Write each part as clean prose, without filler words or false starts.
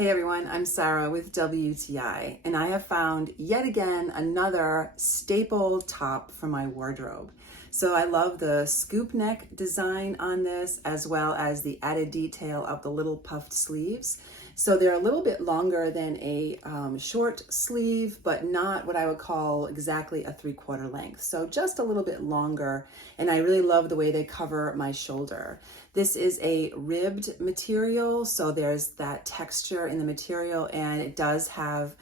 Hey everyone, I'm Sarah with WTI, and I have found yet again another staple top for my wardrobe. So I love the scoop neck design on this, as well as the added detail of the little puffed sleeves. So they're a little bit longer than a short sleeve, but not what I would call exactly a 3/4 length. So just a little bit longer, and I really love the way they cover my shoulder. This is a ribbed material, so there's that texture in the material, and it does have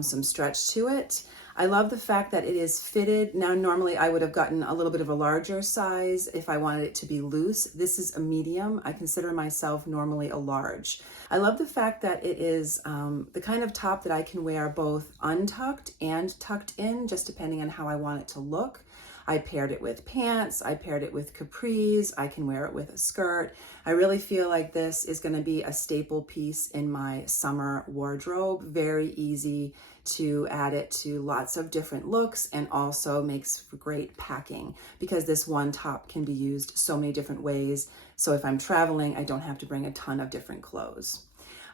some stretch to it. I love the fact that it is fitted. Now, normally I would have gotten a little bit of a larger size if I wanted it to be loose. This is a medium. I consider myself normally a large. I love the fact that it is the kind of top that I can wear both untucked and tucked in, just depending on how I want it to look. I paired it with pants, I paired it with capris, I can wear it with a skirt. I really feel like this is gonna be a staple piece in my summer wardrobe. Very easy to add it to lots of different looks, and also makes for great packing because this one top can be used so many different ways. So if I'm traveling, I don't have to bring a ton of different clothes.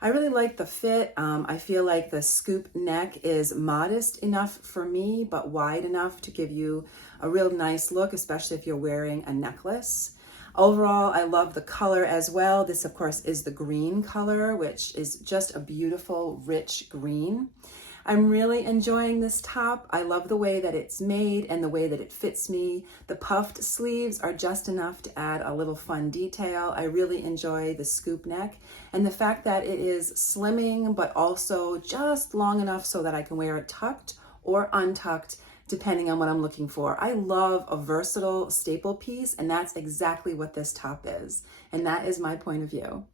I really like the fit. I feel like the scoop neck is modest enough for me, but wide enough to give you a real nice look, especially if you're wearing a necklace. Overall, I love the color as well. This, of course, is the green color, which is just a beautiful, rich green. I'm really enjoying this top. I love the way that it's made and the way that it fits me. The puffed sleeves are just enough to add a little fun detail. I really enjoy the scoop neck and the fact that it is slimming, but also just long enough so that I can wear it tucked or untucked, depending on what I'm looking for. I love a versatile staple piece, and that's exactly what this top is. And that is my point of view.